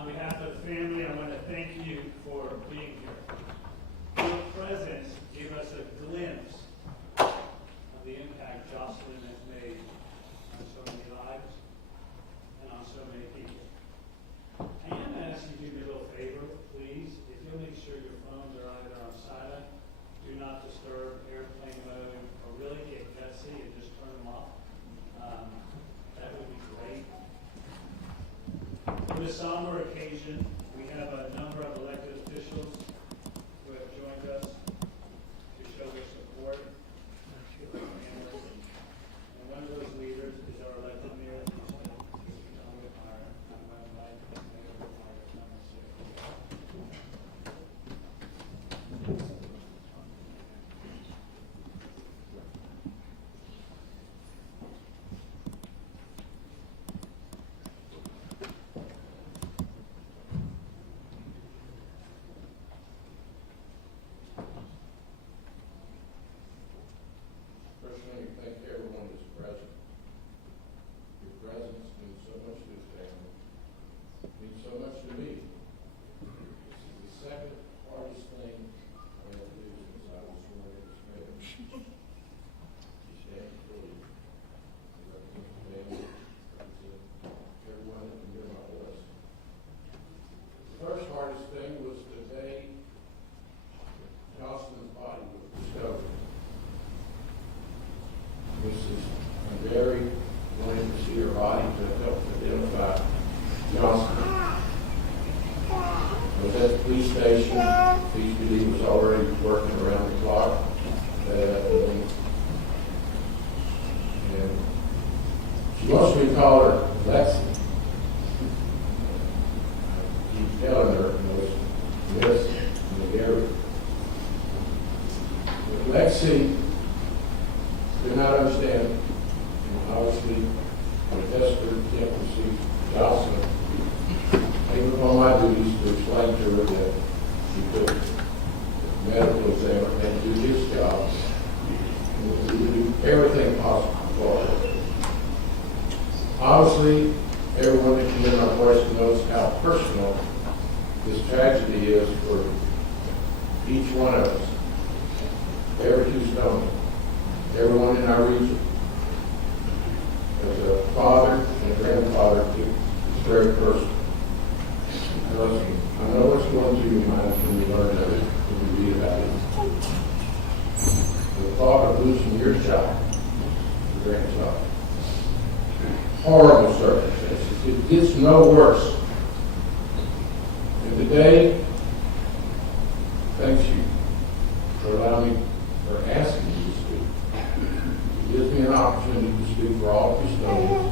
On behalf of the family, I want to thank you for being here. Your presence gave us a glimpse of the impact Jocelyn has made on so many lives and on so many people. I am asking you to do me a little favor, please. If you'll make sure your phones are either on silent, do not disturb, airplane mode, or really get gutsy and just turn them off. That would be great. For this somber occasion, we have a number of elected officials who have joined us to show their support to our families. And one of those leaders is our elected mayor of Houston, Mr. Nungaray. I'm going to invite Mayor Nungaray to come and say a few words. First, let me thank everyone that's present. Your presence means so much to this family, means so much to me. This is the second hardest thing I had to do since I was sworn in as mayor. To stand before you, to represent the family, represent everyone that can hear my voice. The first hardest thing was the day Jocelyn's body was discovered. Mrs. Nungaray wanted to see her body to help identify Jocelyn. I was at the police station. PD was already working around the clock that afternoon. And she wants me to call her Lexi. I keep telling her it was Miss Nungaray. But Lexi did not understand, and obviously, in a desperate attempt to see Jocelyn, I took upon my duties to explain to her that she could medical examiner and do his job, and to do everything possible for her. Obviously, everyone that can hear my voice knows how personal this tragedy is for each one of us, every Houstonian. Everyone in our region. As a father and a grandfather to this very person. Because I know what's going through your mind when you learn of it, when you read about it. The thought of losing your child, your grandchild. Horrible circumstances. It gets no worse. And today, thanks you for allowing me, for asking me to speak. It gives me an opportunity to speak for all of Houstonians,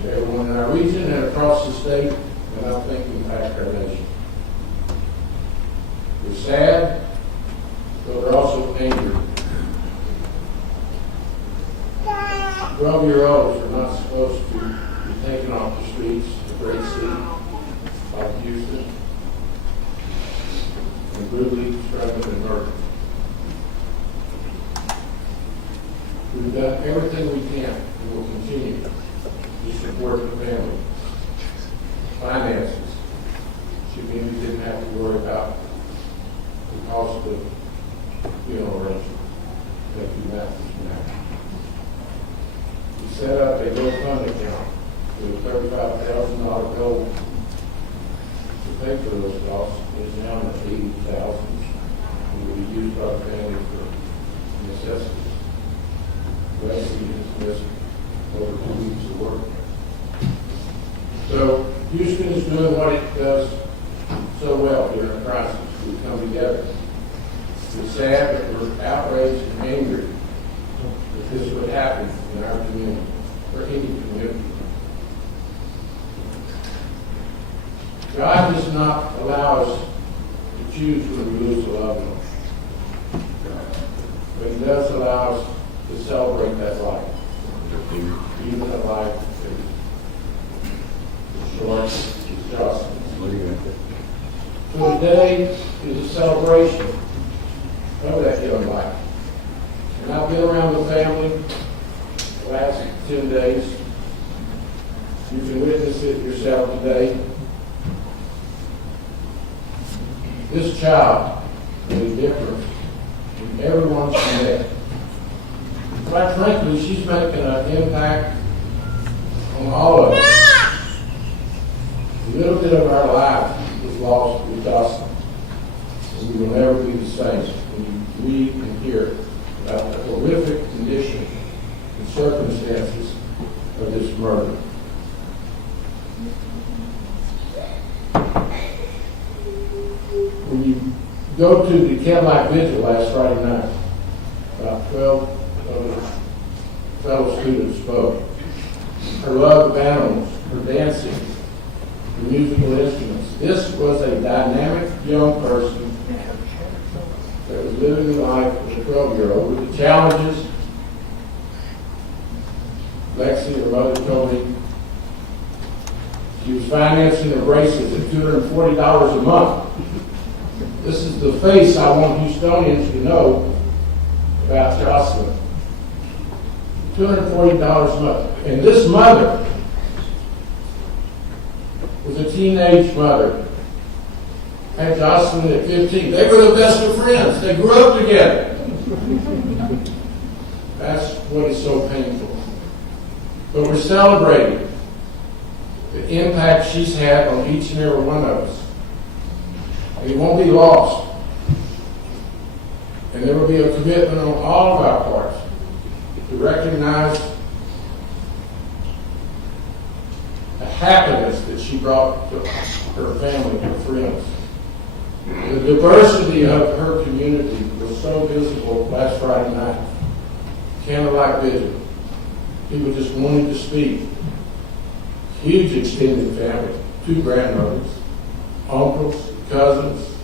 for everyone in our region and across the state, and I think in fact our nation. We're sad, but we're also angry. 12-year-olds are not supposed to be taken off the streets of a great city like Houston and brutally strangled and murdered. We've done everything we can and will continue to support the family. Finances should mean we didn't have to worry about the cost of funeral arrangements. Thank you, Matthew. We set up a GoFundMe account with a $35,000 goal to pay for those costs. It's now at $80,000 and will be used by the family for necessities. Leslie has missed over 2 weeks of work. So Houston is doing what it does so well during a crisis. We come together. We're sad, but we're outraged and angry that this would happen in our community, or any community. God does not allow us to choose when we lose a loved one. But He does allow us to celebrate that life. Even a life that is short, is just. So today is a celebration of that young life. And I've been around the family the last 10 days. You can witness it yourself today. This child made a difference in everyone she met. Quite frankly, she's making an impact on all of us. A little bit of our life was lost with Jocelyn, and we will never be the same when you read and hear about the horrific condition and circumstances of this murder. When you go to the Cadillac Vigil last Friday night, about 12 other fellow students spoke. Her love of animals, her dancing, her musical instruments. This was a dynamic young person that was living the life of a 12-year-old with the challenges. Lexi, her mother, told me she was financing her braces at $240 a month. This is the face I want Houstonians to know about Jocelyn. $240 a month. And this mother was a teenage mother. Had Jocelyn at 15. They were the best of friends. They grew up together. That's what is so painful. But we're celebrating the impact she's had on each and every one of us. And it won't be lost. And there will be a commitment on all of our parts to recognize the happiness that she brought to her family, her friends. The diversity of her community was so visible last Friday night. Candlelight vigil. People just wanted to speak. Huge extended family. 2 grandmothers, uncles, cousins.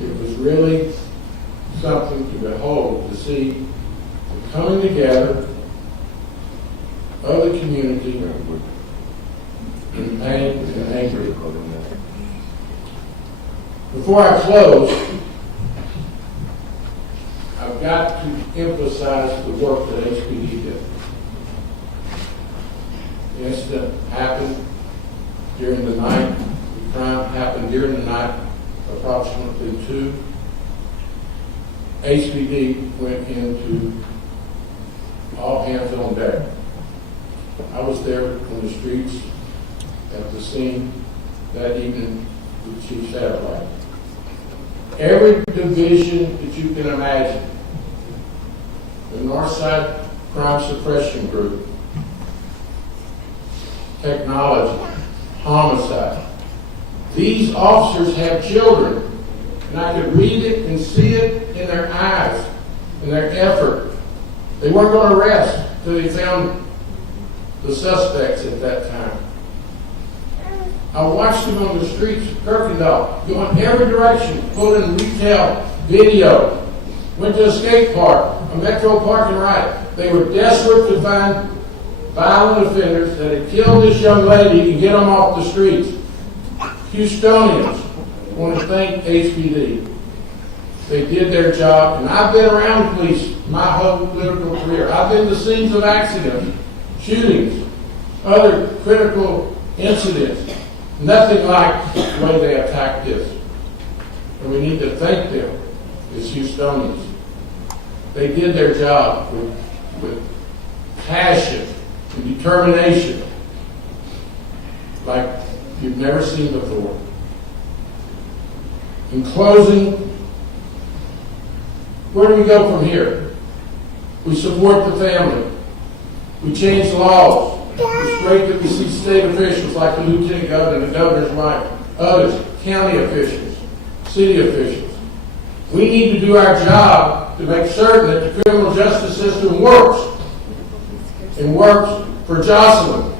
It was really something to behold, to see the coming together of the community in pain and anger. Before I close, I've got to emphasize the work that HPD did. The incident happened during the night. The crime happened during the night, approximately 2. HPD went into all hands on deck. I was there on the streets at the scene that evening with Chief Satellite. Every division that you can imagine, the Northside Crime Suppression Group, technology, homicide. These officers have children, and I could read it and see it in their eyes, in their effort. They weren't going to rest until they found the suspects at that time. I watched them on the streets of Kirkendall, going every direction, pulling retail, video. Went to a skate park, a Metro park and ride. They were desperate to find violent offenders that had killed this young lady and get them off the streets. Houstonians want to thank HPD. They did their job, and I've been around police my whole political career. I've been to scenes of accidents, shootings, other critical incidents. Nothing like the way they attacked this. And we need to thank them as Houstonians. They did their job with passion and determination like you've never seen before. In closing, where do we go from here? We support the family. We change laws. It's great that we see state officials like the lieutenant governor, the governor's wife, others, county officials, city officials. We need to do our job to make certain that the criminal justice system works and works for Jocelyn.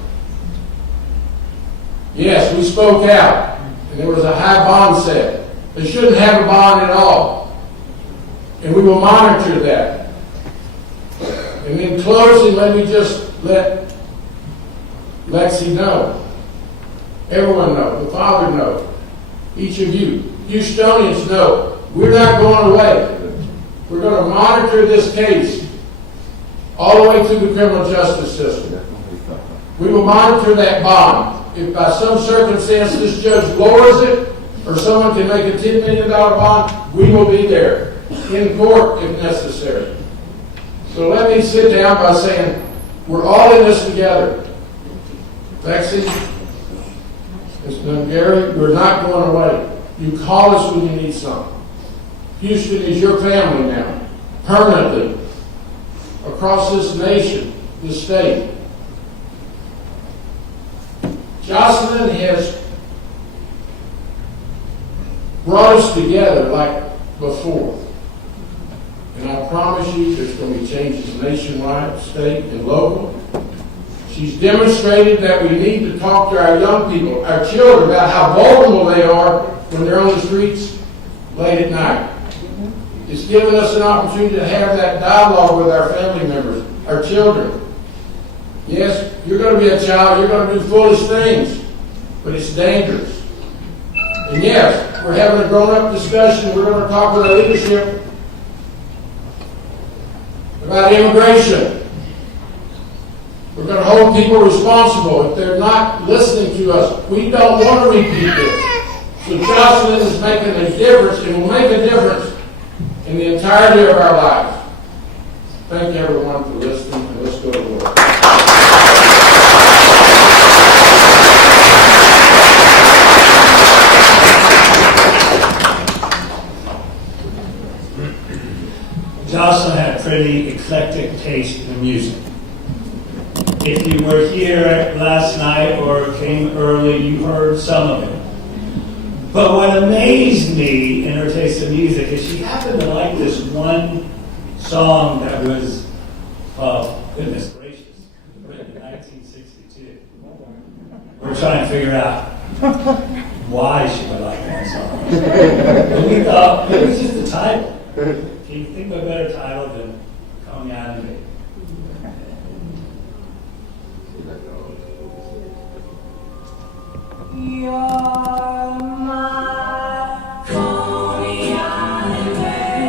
Yes, we spoke out, and there was a high bond set. They shouldn't have a bond at all, and we will monitor that. And in closing, let me just let Lexi know, everyone know, the father know, each of you, Houstonians know, we're not going away. We're going to monitor this case all the way through the criminal justice system. We will monitor that bond. if by some circumstance this judge lowers it, or someone can make a $10 million bond, we will be there in court if necessary. So let me sit down by saying, we're all in this together. Bexy, Ms. Nungaray, we're not going away. You call us when you need something. Houston is your family now, permanently, across this nation, this state. Jocelyn has brought us together like before. And I promise you there's going to be changes nationwide, state, and local. She's demonstrated that we need to talk to our young people, our children, about how vulnerable they are when they're on the streets late at night. It's given us an opportunity to have that dialogue with our family members, our children. Yes, you're going to be a child, you're going to do foolish things, but it's dangerous. And yes, we're having a grown-up discussion. We're going to talk with our leadership about immigration. We're going to hold people responsible if they're not listening to us. We don't want to repeat this. So Jocelyn is making a difference and will make a difference in the entirety of our lives. Thank you, everyone, for listening, and let's go to work. Jocelyn had a pretty eclectic taste in music. If you were here last night or came early, you heard some of it. But what amazed me in her taste in music is she happened to like this one song that was, goodness gracious, written in 1962. We're trying to figure out why she would like that song. And we thought, it was just the title. Can you think of a better title than Coney Island Baby? You're my Coney Island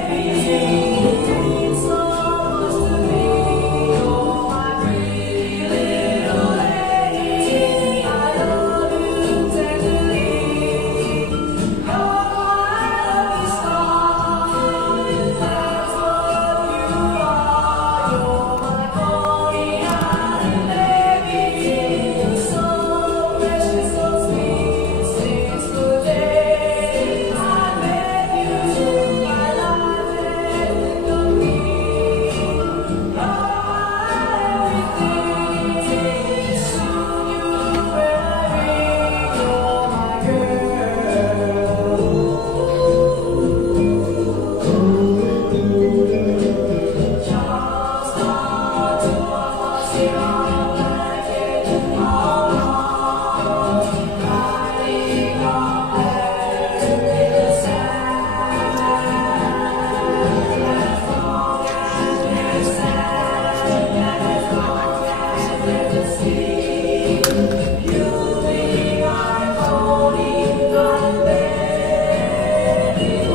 baby, means so much to me. You're my pretty little lady, I love you tenderly. You're my lucky star, that's what you are. You're my Coney Island baby, so precious, so sweet. Since the day I met you, my life has become me. You're everything. Soon you'll marry. You're my girl. Just want to walk your blanket all along, riding up there in the sand. As long as there's sand, as long as there's the sea, you'll be my Coney Island baby.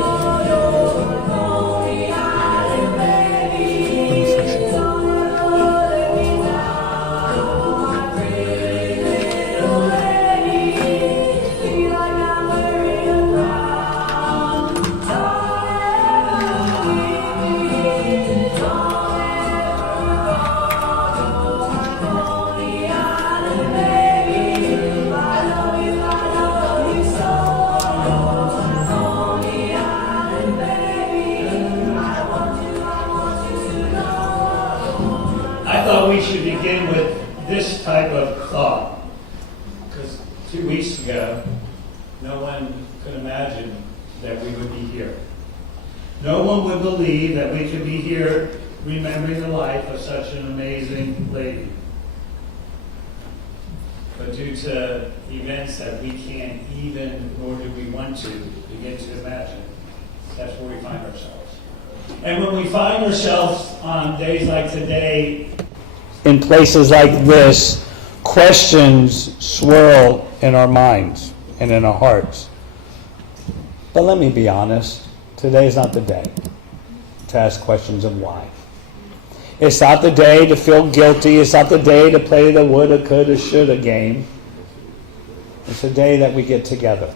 Oh, you're my Coney Island baby. Don't ever let me down, my pretty little lady. Feel like I'm wearing a crown. Don't ever leave me, don't ever go. You're my Coney Island baby. I love you so. You're my Coney Island baby. I want you to know. I thought we should begin with this type of thought. Because 2 weeks ago, no one could imagine that we would be here. No one would believe that we could be here remembering the life of such an amazing lady. But due to events that we can't even, nor do we want to, begin to imagine, that's where we find ourselves. And when we find ourselves on days like today, in places like this, questions swirl in our minds and in our hearts. But let me be honest, today is not the day to ask questions of why. It's not the day to feel guilty. It's not the day to play the woulda, coulda, shoulda game. It's a day that we get together,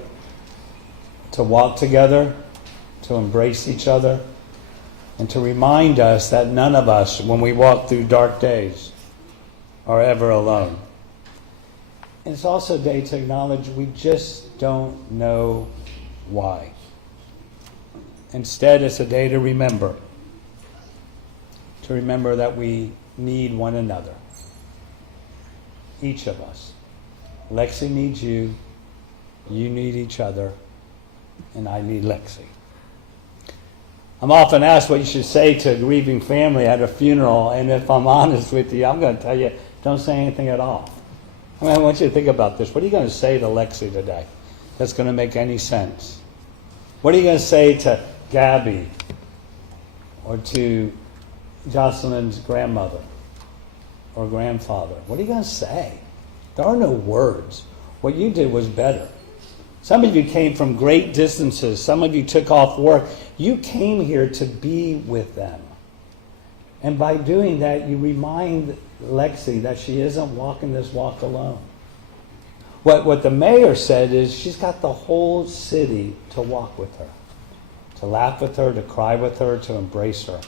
to walk together, to embrace each other, and to remind us that none of us, when we walk through dark days, are ever alone. And it's also a day to acknowledge we just don't know why. Instead, it's a day to remember that we need one another. Each of us. Lexi needs you, you need each other, and I need Lexi. I'm often asked what you should say to a grieving family at a funeral, and if I'm honest with you, I'm going to tell you, don't say anything at all. I mean, I want you to think about this. What are you going to say to Lexi today that's going to make any sense? What are you going to say to Gabby or to Jocelyn's grandmother or grandfather? What are you going to say? There are no words. What you did was better. Some of you came from great distances. Some of you took off work. You came here to be with them. And by doing that, you remind Lexi that she isn't walking this walk alone. What the mayor said is she's got the whole city to walk with her, to laugh with her, to cry with her, to embrace her.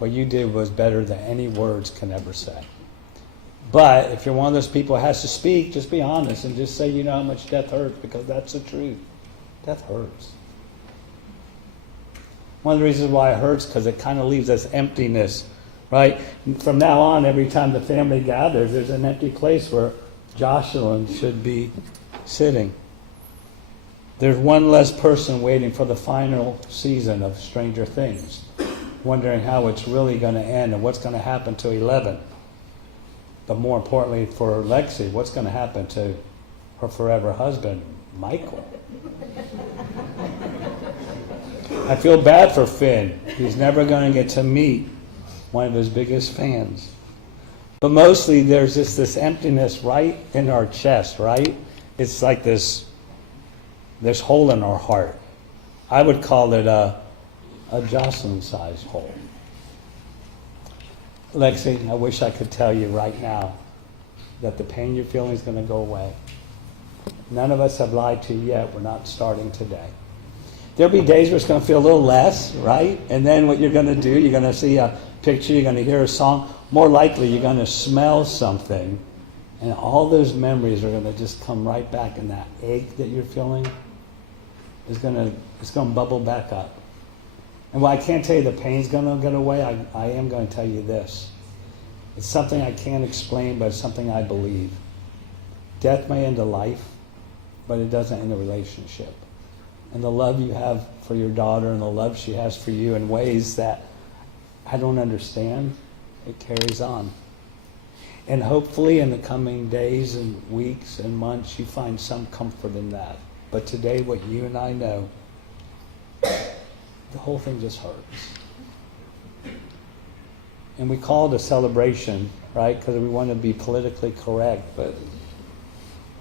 What you did was better than any words can ever say. But if you're one of those people who has to speak, just be honest and just say, you know how much death hurts, because that's the truth. Death hurts. One of the reasons why it hurts, because it kind of leaves this emptiness, right? From now on, every time the family gathers, there's an empty place where Jocelyn should be sitting. There's one less person waiting for the final season of Stranger Things, wondering how it's really going to end and what's going to happen to 11. But more importantly for Lexi, what's going to happen to her forever husband, Michael? I feel bad for Finn. He's never going to get to meet one of his biggest fans. But mostly there's just this emptiness right in our chest, right? It's like this hole in our heart. I would call it a Jocelyn-sized hole. Lexi, I wish I could tell you right now that the pain you're feeling is going to go away. None of us have lied to you yet. We're not starting today. There'll be days where it's going to feel a little less, right? And then what you're going to do, you're going to see a picture, you're going to hear a song. More likely, you're going to smell something. And all those memories are going to just come right back. And that ache that you're feeling it's going to bubble back up. And while I can't tell you the pain's going to get away, I am going to tell you this. It's something I can't explain, but it's something I believe. Death may end a life, but it doesn't end a relationship. And the love you have for your daughter and the love she has for you in ways that I don't understand, it carries on. And hopefully in the coming days and weeks and months, you find some comfort in that. But today, what you and I know, the whole thing just hurts. And we call it a celebration, right? Because we want to be politically correct, but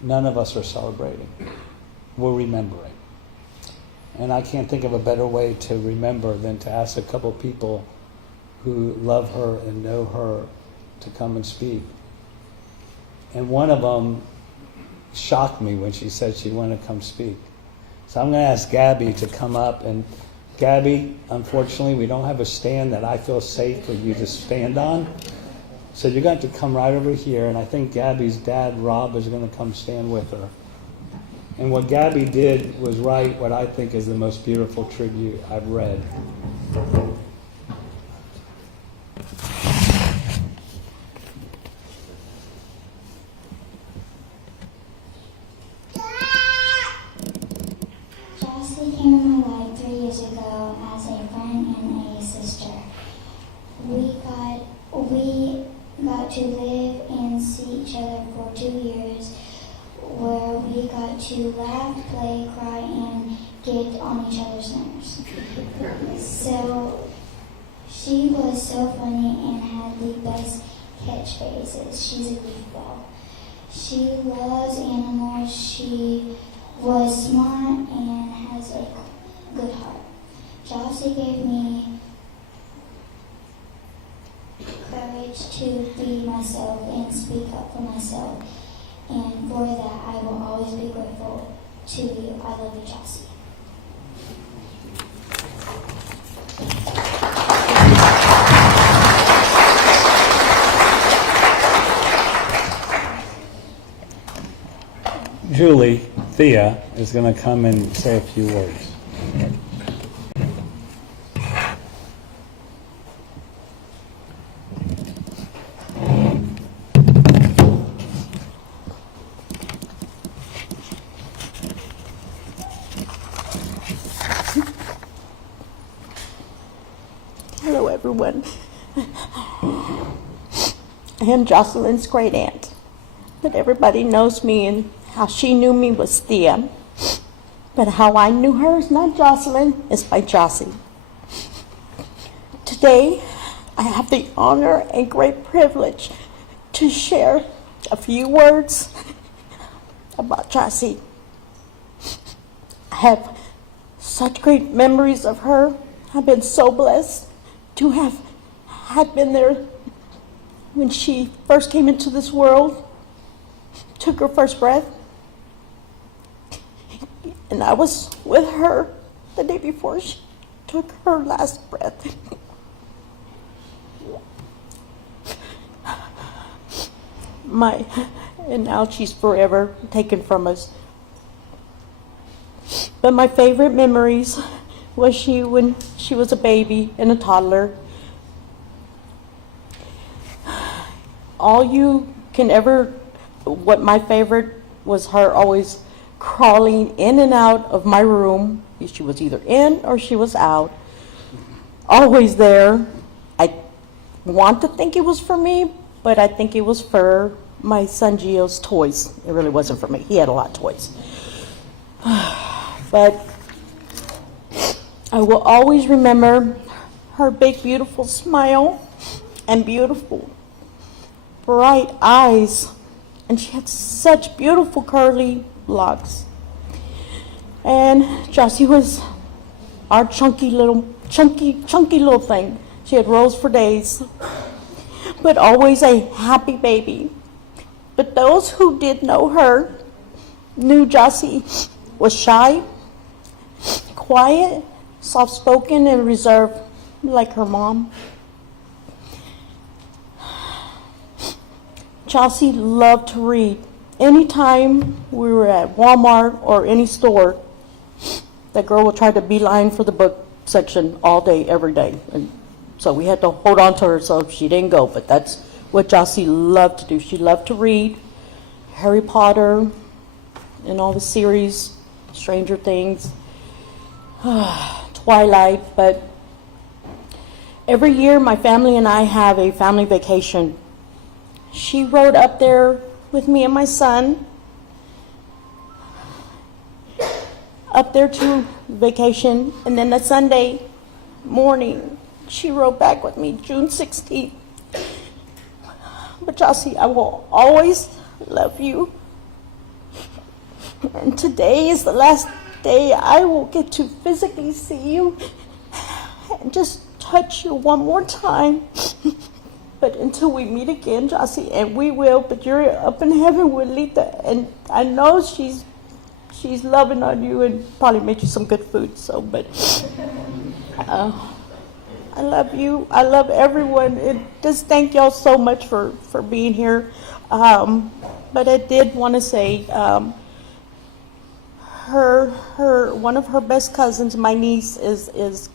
none of us are celebrating. We're remembering. And I can't think of a better way to remember than to ask a couple people who love her and know her to come and speak. And one of them shocked me when she said she wanted to come speak. So I'm going to ask Gabby to come up. And Gabby, unfortunately, we don't have a stand that I feel safe for you to stand on. So you're going to have to come right over here. And I think Gabby's dad, Rob, is going to come stand with her. And what Gabby did was write what I think is the most beautiful tribute I've read. Jocelyn came in my life 3 years ago as a friend and a sister. We got to live and see each other for 2 years, where we got to laugh, play, cry, and get on each other's nerves. So she was so funny and had the best catchphrases. She's a goofball. She loves animals. She was smart and has a good heart. Jocelyn gave me courage to be myself and speak up for myself. And for that, I will always be grateful to you. I love you, Jesse. Julie, Thea, is going to come and say a few words. Hello, everyone. I am Jocelyn's great aunt, but everybody knows me, and how she knew me was Thea. But how I knew her is not Jocelyn, it's by Jossie. Today, I have the honor and great privilege to share a few words about Jossie. I have such great memories of her. I've been so blessed to have had been there when she first came into this world, took her first breath. And I was with her the day before she took her last breath. And now she's forever taken from us. But my favorite memories was when she was a baby and a toddler. All you can ever, what my favorite was her always crawling in and out of my room. She was either in or she was out. Always there. I want to think it was for me, but I think it was for my son Gio's toys. It really wasn't for me. He had a lot of toys. But I will always remember her big, beautiful smile and beautiful, bright eyes. And she had such beautiful curly locks. And Jossie was our chunky little thing. She had rolls for days, but always a happy baby. But those who did know her knew Jossie was shy, quiet, soft-spoken, and reserved like her mom. Jossie loved to read. Anytime we were at Walmart or any store, that girl would try to beeline for the book section all day, every day. And so we had to hold on to her so she didn't go. But that's what Jossie loved to do. She loved to read Harry Potter and all the series, Stranger Things, Twilight. But every year my family and I have a family vacation. She rode up there with me and my son, up there to vacation, and then a Sunday morning, she rode back with me, June 16th. But Jossie, I will always love you. And today is the last day I will get to physically see you and just touch you one more time. But until we meet again, Jossie, and we will, but you're up in heaven with Lita, and I know she's loving on you and probably made you some good food. So, but I love you. I love everyone. And just thank y'all so much for being here. But I did want to say, one of her best cousins, my niece, is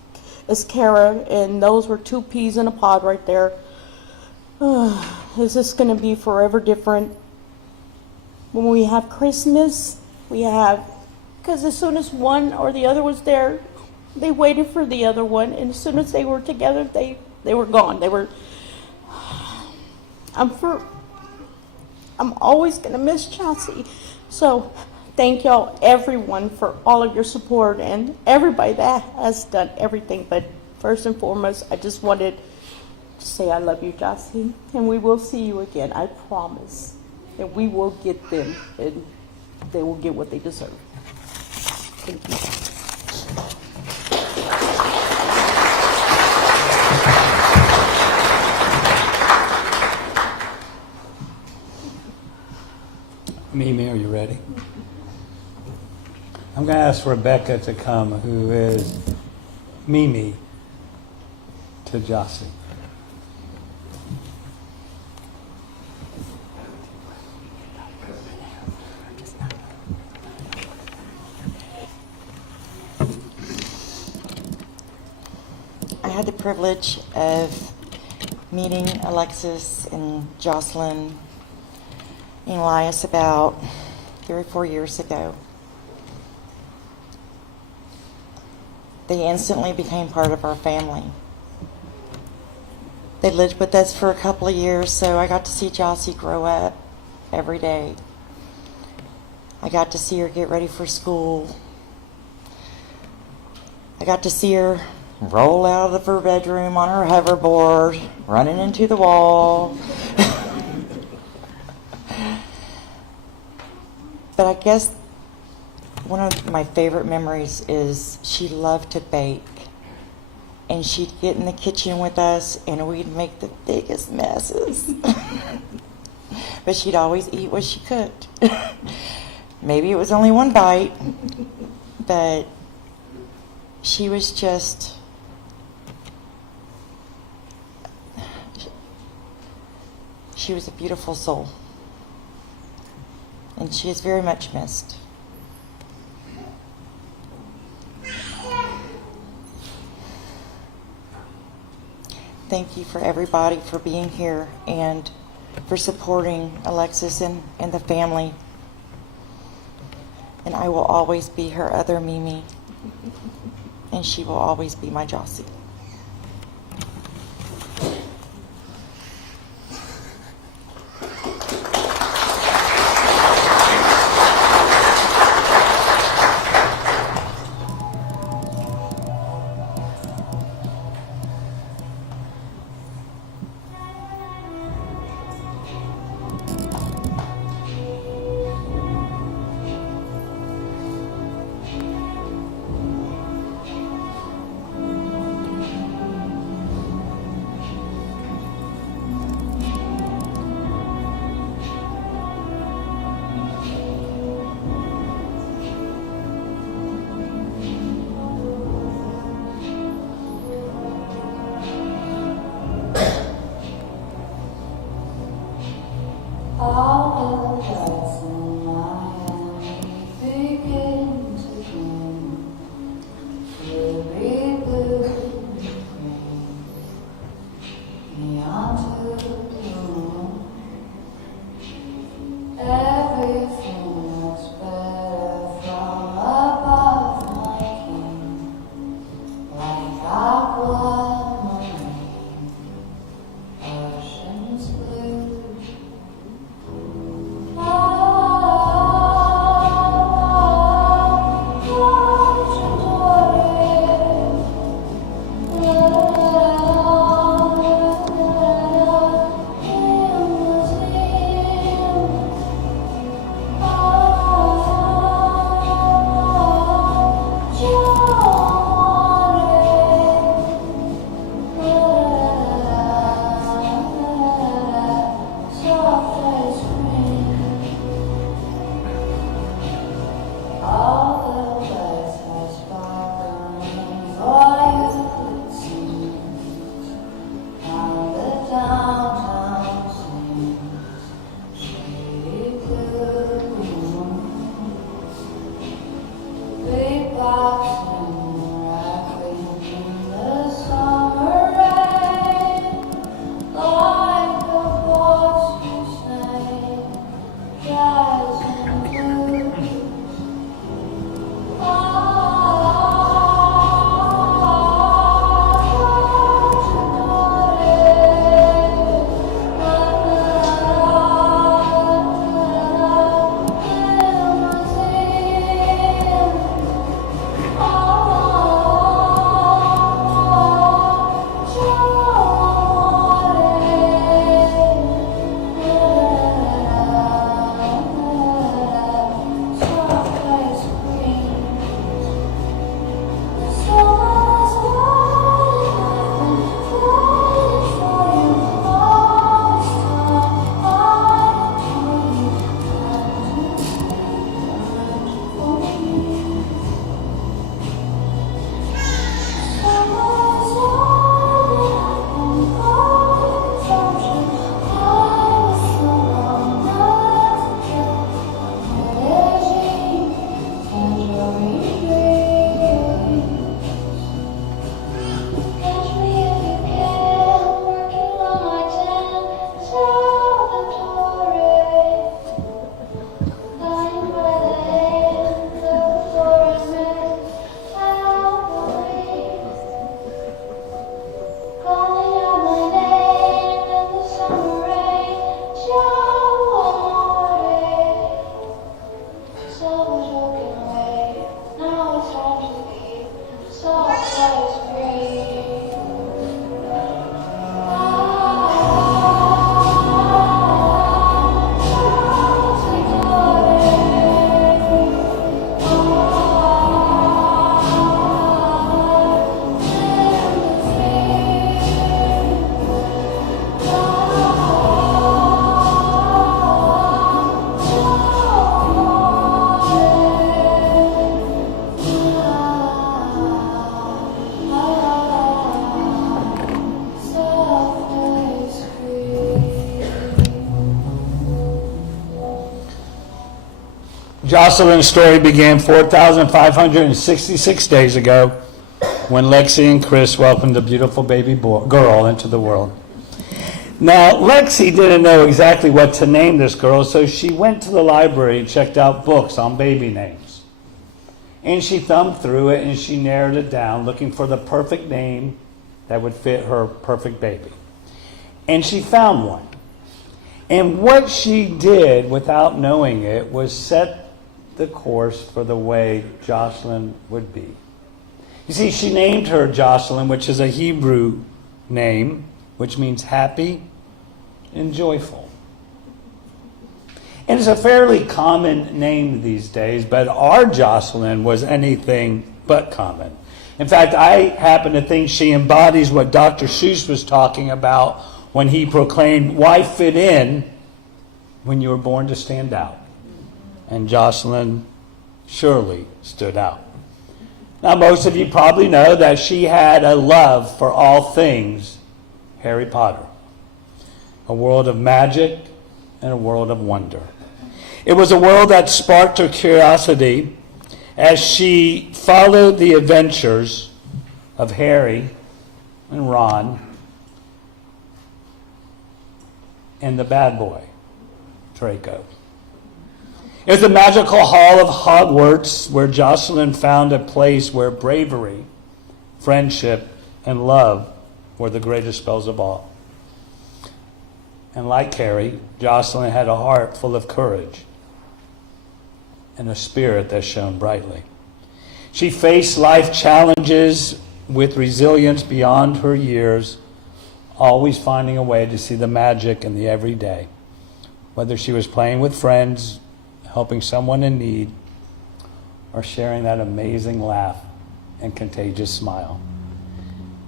Kara, and those were two peas in a pod right there. Is this going to be forever different? When we have Christmas, because as soon as one or the other was there, they waited for the other one, and as soon as they were together, they were gone. I'm always going to miss Chelsea. So thank y'all, everyone, for all of your support and everybody that has done everything. But first and foremost, I just wanted to say I love you, Jocelyn, and we will see you again, I promise. And we will get them, and they will get what they deserve. Thank you. Mimi, are you ready? I'm going to ask Rebecca to come, who is Mimi to Jossie. I had the privilege of meeting Alexis and Jocelyn and Elias about 3 or 4 years ago. They instantly became part of our family. They lived with us for a couple of years, so I got to see Jossie grow up every day. I got to see her get ready for school. I got to see her roll out of her bedroom on her hoverboard, running into the wall. But I guess one of my favorite memories is she loved to bake. And she'd get in the kitchen with us and we'd make the biggest messes. But she'd always eat what she cooked. Maybe it was only one bite, but she was just... She was a beautiful soul. And she is very much missed. Thank you for everybody for being here and for supporting Alexis and the family. And I will always be her other Mimi. And she will always be my Jossie. Jocelyn's story began 4,566 days ago when Lexi and Chris welcomed a beautiful baby girl into the world. Now, Lexi didn't know exactly what to name this girl, so she went to the library and checked out books on baby names. And she thumbed through it and she narrowed it down, looking for the perfect name that would fit her perfect baby. And she found one. And what she did without knowing it was set the course for the way Jocelyn would be. You see, she named her Jocelyn, which is a Hebrew name, which means happy and joyful. And it's a fairly common name these days, but our Jocelyn was anything but common. In fact, I happen to think she embodies what Dr. Seuss was talking about when he proclaimed, "Why fit in when you were born to stand out?" And Jocelyn surely stood out. Now, most of you probably know that she had a love for all things Harry Potter, a world of magic and a world of wonder. It was a world that sparked her curiosity as she followed the adventures of Harry and Ron and the bad boy, Draco. It was the magical hall of Hogwarts where Jocelyn found a place where bravery, friendship, and love were the greatest spells of all. And like Harry, Jocelyn had a heart full of courage and a spirit that shone brightly. She faced life challenges with resilience beyond her years, always finding a way to see the magic in the everyday, whether she was playing with friends, helping someone in need, or sharing that amazing laugh and contagious smile.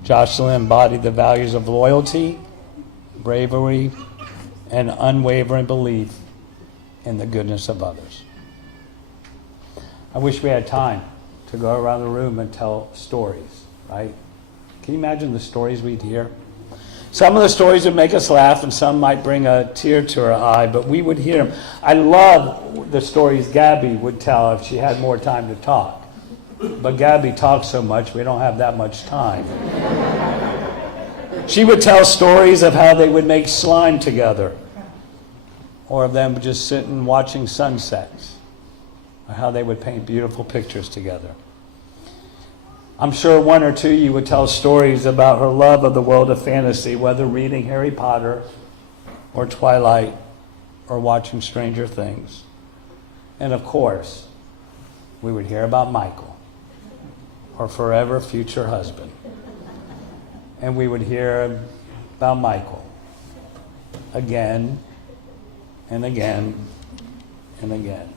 Jocelyn embodied the values of loyalty, bravery, and unwavering belief in the goodness of others. I wish we had time to go around the room and tell stories, right? Can you imagine the stories we'd hear? Some of the stories would make us laugh and some might bring a tear to our eye, but we would hear them. I love the stories Gabby would tell if she had more time to talk. But Gabby talks so much, we don't have that much time. She would tell stories of how they would make slime together, or of them just sitting watching sunsets, or how they would paint beautiful pictures together. I'm sure one or two of you would tell stories about her love of the world of fantasy, whether reading Harry Potter or Twilight or watching Stranger Things. And of course, we would hear about Michael, her forever future husband. And we would hear about Michael again and again and again.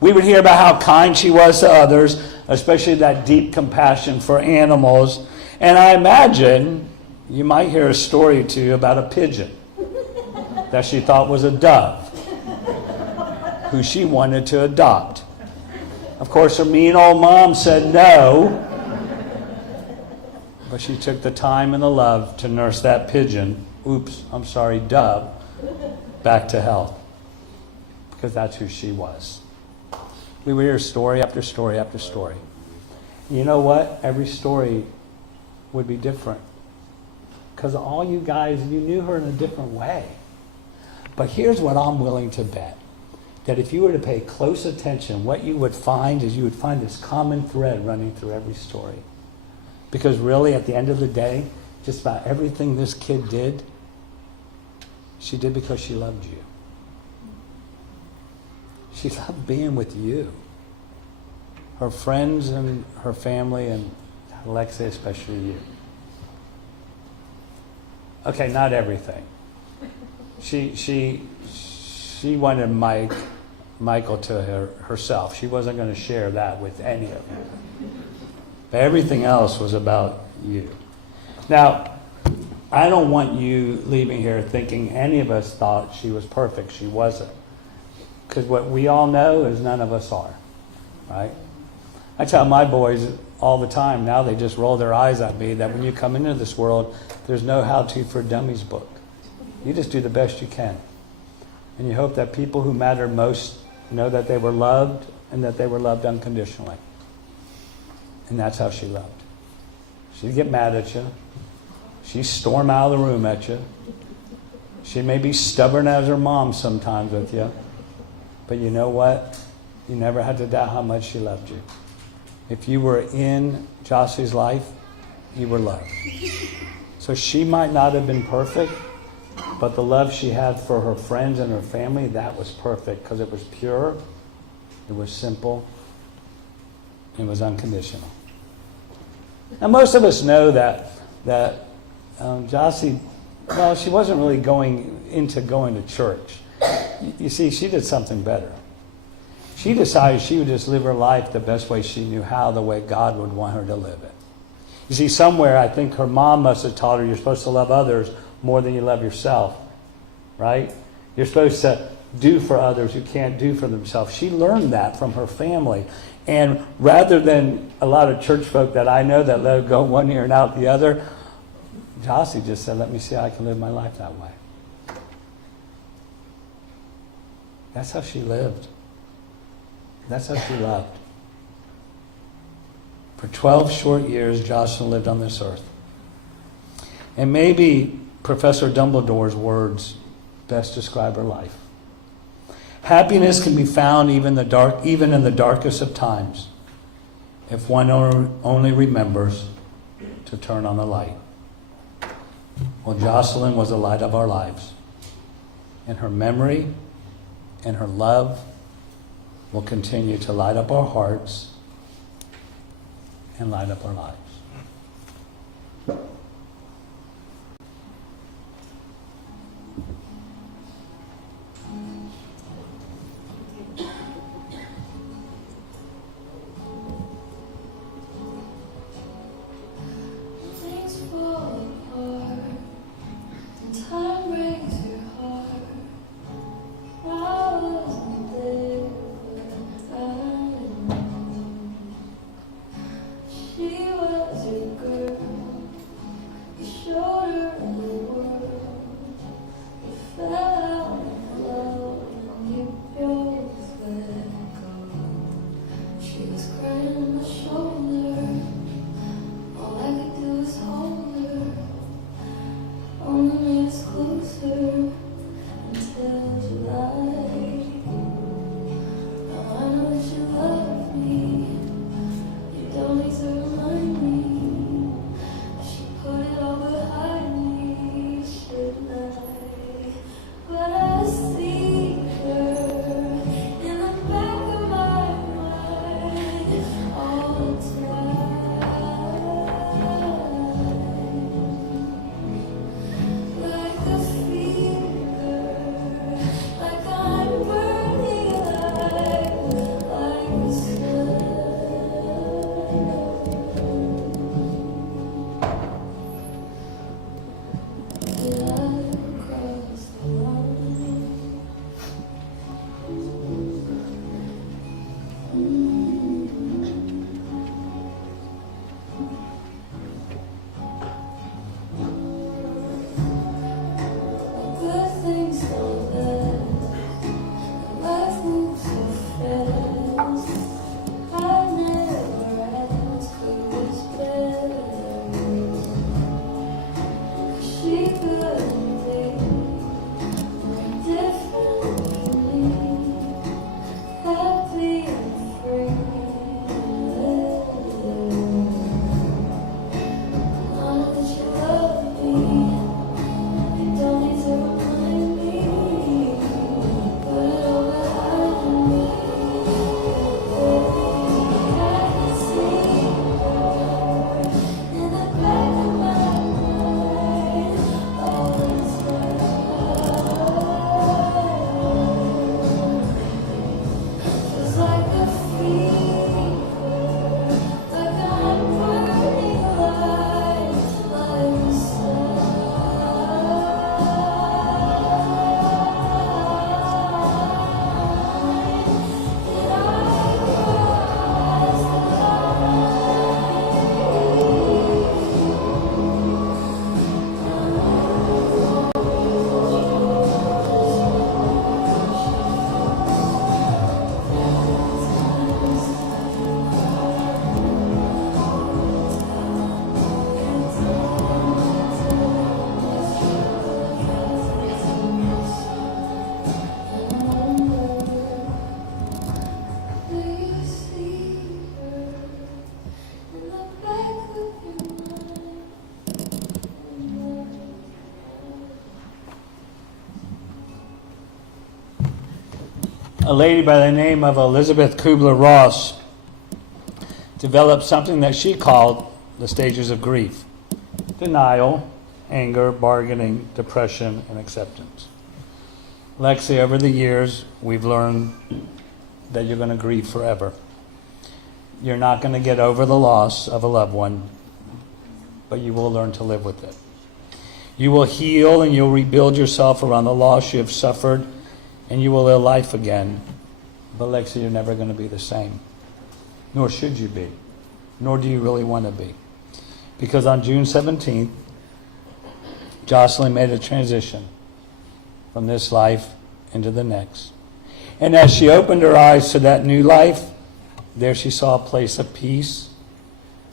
We would hear about how kind she was to others, especially that deep compassion for animals. And I imagine you might hear a story or two about a pigeon that she thought was a dove, who she wanted to adopt. Of course, her mean old mom said no, but she took the time and the love to nurse that pigeon, dove, back to health, because that's who she was. We would hear story after story after story. You know what? Every story would be different. Because all you guys, you knew her in a different way. But here's what I'm willing to bet. That if you were to pay close attention, what you would find is you would find this common thread running through every story. Because really, at the end of the day, just about everything this kid did, she did because she loved you. She loved being with you. Her friends and her family, and Alexia, especially you. Okay, not everything. She wanted Michael to herself. She wasn't going to share that with any of them. But everything else was about you. Now, I don't want you leaving here thinking any of us thought she was perfect. She wasn't. Because what we all know is none of us are, right? I tell my boys all the time, now they just roll their eyes at me, that when you come into this world, there's no how-to for dummies book. You just do the best you can. And you hope that people who matter most know that they were loved and that they were loved unconditionally. And that's how she loved. She'd get mad at you. She'd storm out of the room at you. She may be stubborn as her mom sometimes with you. But you know what? You never had to doubt how much she loved you. If you were in Jocelyn's life, you were loved. So she might not have been perfect, but the love she had for her friends and her family, that was perfect because it was pure, it was simple, it was unconditional. Now most of us know that Jocelyn, well, she wasn't really going to church. You see, she did something better. She decided she would just live her life the best way she knew how, the way God would want her to live it. You see, somewhere I think her mom must have taught her you're supposed to love others more than you love yourself, right? You're supposed to do for others who can't do for themselves. She learned that from her family. And rather than a lot of church folk that I know that let it go one ear and out the other, Jocelyn just said, let me see how I can live my life that way. That's how she lived. That's how she loved. For 12 short years, Jocelyn lived on this earth. And maybe Professor Dumbledore's words best describe her life. Happiness can be found even in the darkest of times, if one only remembers to turn on the light. Well, Jocelyn was the light of our lives. And her memory and her love will continue to light up our hearts and light up our lives. Things fall apart, and time breaks your heart. I wasn't there, but I knew. She was your girl. You showed her the world. You fell out of love when you both let go. She was crying on my shoulder. All I could do was hold her. Only made us closer until July. Now I know that you love me. You don't need to remind me. I should put it all behind me, shouldn't I? But I see her in the back of my mind all the time. Like a fever, like I'm burning alive, like a sun. Did I cross the line? Good things don't last, and life moves so fast. I never asked who was better. She couldn't be more different from me, happy and free. a lady by the name of Elizabeth Kubler-Ross developed something that she called the stages of grief: denial, anger, bargaining, depression, and acceptance. Lexi, over the years, we've learned that you're going to grieve forever. You're not going to get over the loss of a loved one, but you will learn to live with it. You will heal and you'll rebuild yourself around the loss you have suffered, and you will live life again. But Lexi, you're never going to be the same. Nor should you be. Nor do you really want to be. Because on June 17th, Jocelyn made a transition from this life into the next. And as she opened her eyes to that new life, there she saw a place of peace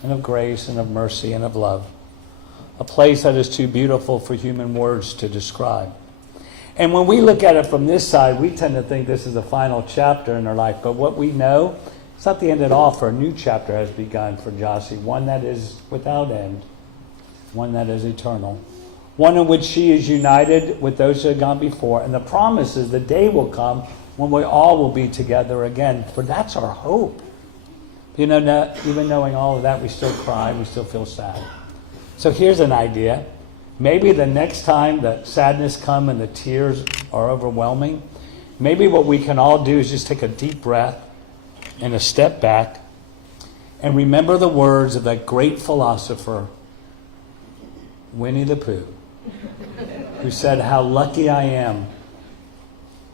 and of grace and of mercy and of love. A place that is too beautiful for human words to describe. And when we look at it from this side, we tend to think this is the final chapter in her life. But what we know, it's not the end at all, for a new chapter has begun for Jossie. One that is without end. One that is eternal. One in which she is united with those who have gone before. And the promise is the day will come when we all will be together again. For that's our hope. You know, even knowing all of that, we still cry, we still feel sad. So here's an idea. Maybe the next time that sadness comes and the tears are overwhelming, maybe what we can all do is just take a deep breath and a step back and remember the words of that great philosopher, Winnie the Pooh, who said, "How lucky I am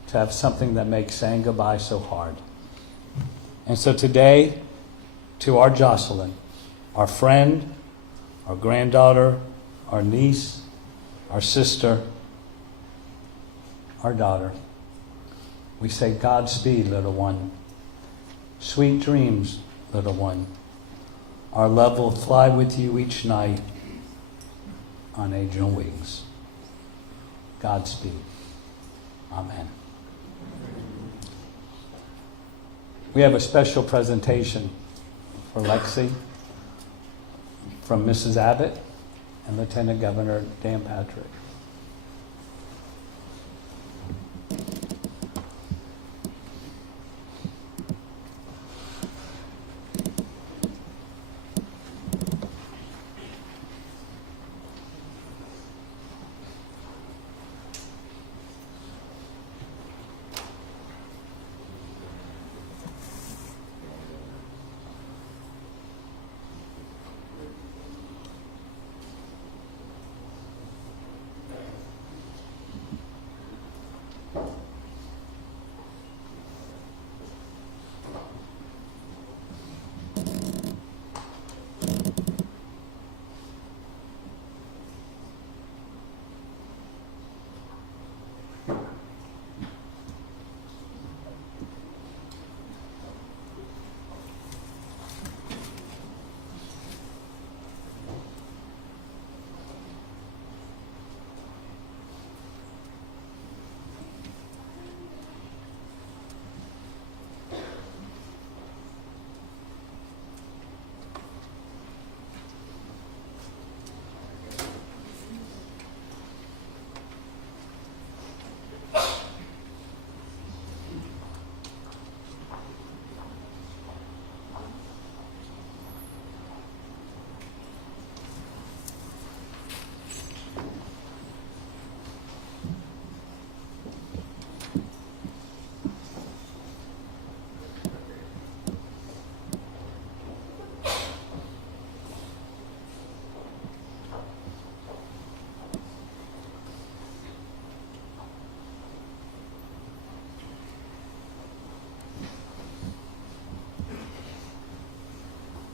to have something that makes saying goodbye so hard." And so today, to our Jocelyn, our friend, our granddaughter, our niece, our sister, our daughter, we say, Godspeed, little one. Sweet dreams, little one. Our love will fly with you each night on angel wings. Godspeed. Amen. We have a special presentation for Lexi from Mrs. Abbott and Lieutenant Governor Dan Patrick.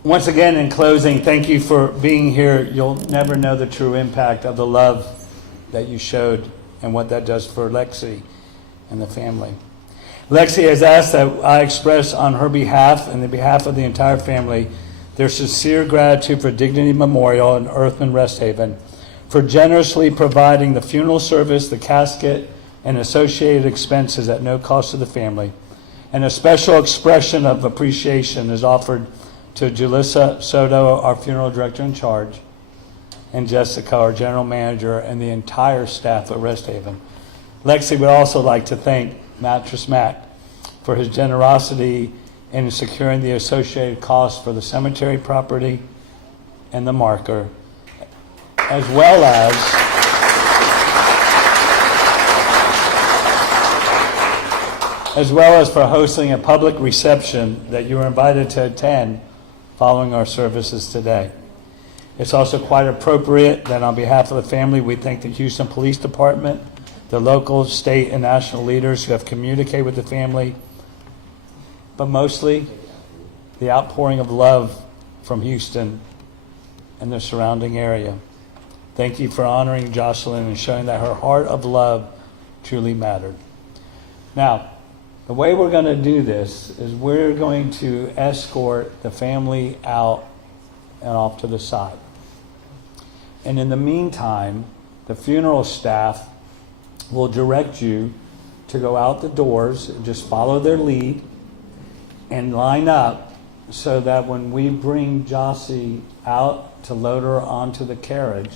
Once again, in closing, thank you for being here. You'll never know the true impact of the love that you showed and what that does for Lexi and the family. Lexi has asked that I express on her behalf and the behalf of the entire family their sincere gratitude for Dignity Memorial and Earthman Rest Haven for generously providing the funeral service, the casket, and associated expenses at no cost to the family. And a special expression of appreciation is offered to Julissa Soto, our funeral director in charge, and Jessica, our general manager, and the entire staff at Rest Haven. Lexi would also like to thank Mattress Mac for his generosity in securing the associated costs for the cemetery property and the marker, as well as for hosting a public reception that you are invited to attend following our services today. It's also quite appropriate that on behalf of the family, we thank the Houston Police Department, the local, state, and national leaders who have communicated with the family, but mostly the outpouring of love from Houston and the surrounding area. Thank you for honoring Jocelyn and showing that her heart of love truly mattered. Now, the way we're going to do this is we're going to escort the family out and off to the side. And in the meantime, the funeral staff will direct you to go out the doors, just follow their lead, and line up so that when we bring Jossie out to load her onto the carriage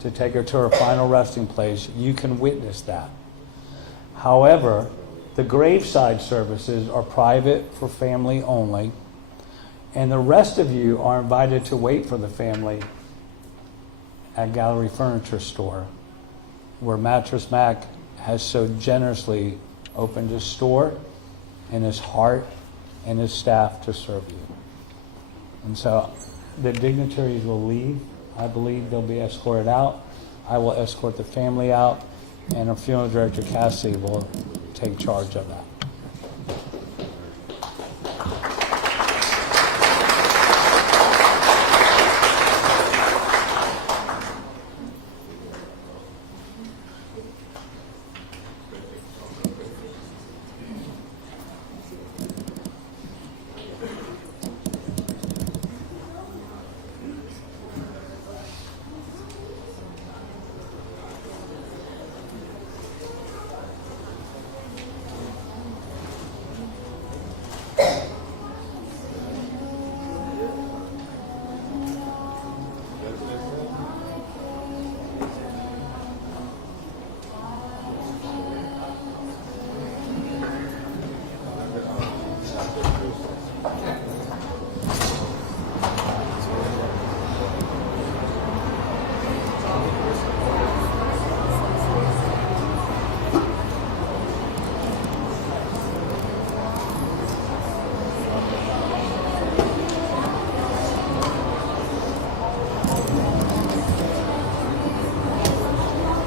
to take her to her final resting place, you can witness that. However, the graveside services are private for family only, and the rest of you are invited to wait for the family at Gallery Furniture Store, where Mattress Mac has so generously opened his store and his heart and his staff to serve you. And so the dignitaries will leave. I believe they'll be escorted out. I will escort the family out, and our funeral director, Cassie, will take charge of that.